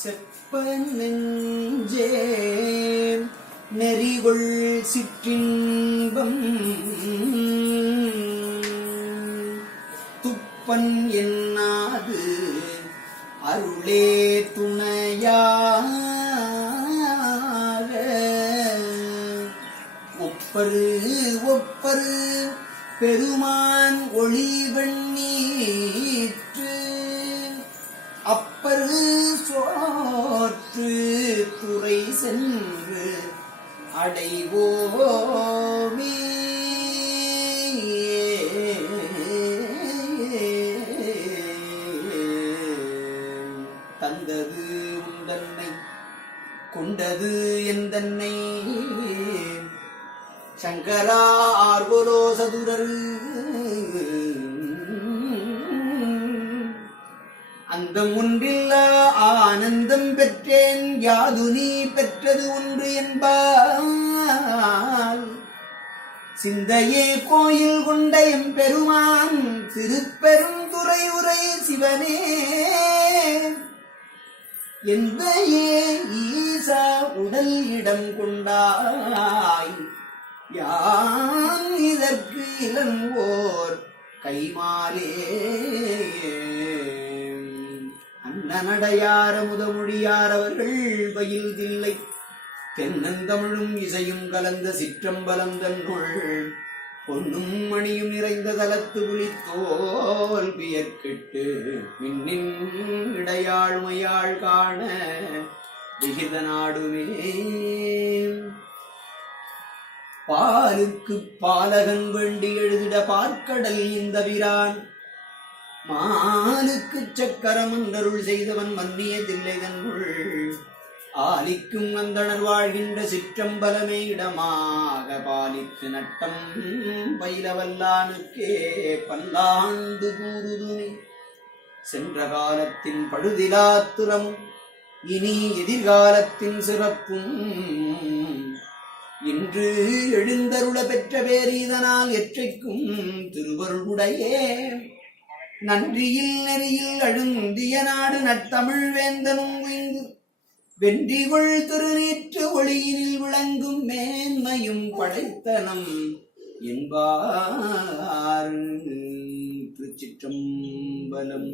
செப்ப நெஞ்சே நெறிகொள் சிற்றின்பம் துப்பன் என்னாது அருளே துணையாக ஒப்பரு ஒப்பரு பெருமான் ஒளிவண்ணீற்று அப்பரு சோற்று துறை சென்று அடைவோமே. தந்தது உந்தன்னை கொண்டது எந்தன்னை சங்கரா ஆர்வலோ சதுரரு அந்த ஒன்றில்ல ஆனந்தம் பெற்றேன் யாது நீ பெற்றது ஒன்று என்பால் சிந்தையே கோயில் கொண்ட எம்பெருமான் திருப்பெரும் துறை உரை சிவனே எந்தையே ஈசா உடல் இடம் கொண்டாய் யான் இதற்கு இளங்கோர் கைமாலே அண்ணனடையார முதமொழியார் அவர்கள் பயில் தில்லை தென்னந்தமிழும் இசையும் கலந்த சிற்றம்பலம் தன்னுள் பொன்னும் மணியும் நிறைந்த தலத்து புலித்தோல் பியற்கிட்டு மின்னின் இடையாழ்மையாள் காண விகித நாடுமே. பாலுக்கு பாலகன் வேண்டி எழுதிட பார்க்கடல் இந்த வீரான் மாலுக்கு சக்கரம் என்றருள் செய்தவன் மன்னிய தில்லை தன்னுள் ஆலிக்கும் அந்தணர் வாழ்கின்ற சிற்றம்பலமே இடமாக பாலித்து நட்டம் பயிலவல்லானுக்கே பல்லாண்டு கூறுதுமே. சென்ற காலத்தின் பழுதிலாத்துரமும் இனி எதிர்காலத்தின் சிறப்பும் இன்று எழுந்தருள பெற்ற பேரீதனால் எற்றைக்கும் திருவருளுடையே நன்றியில் நெறியில் அழுந்திய நாடு நட்டமிழ் வேந்தனும் உய்ந்து வென்றிகொள் திருநீற்று ஒளியினில் விளங்கும் மேன்மையும் படைத்தனம் என்பார். திருச்சிற்றம்பலம்.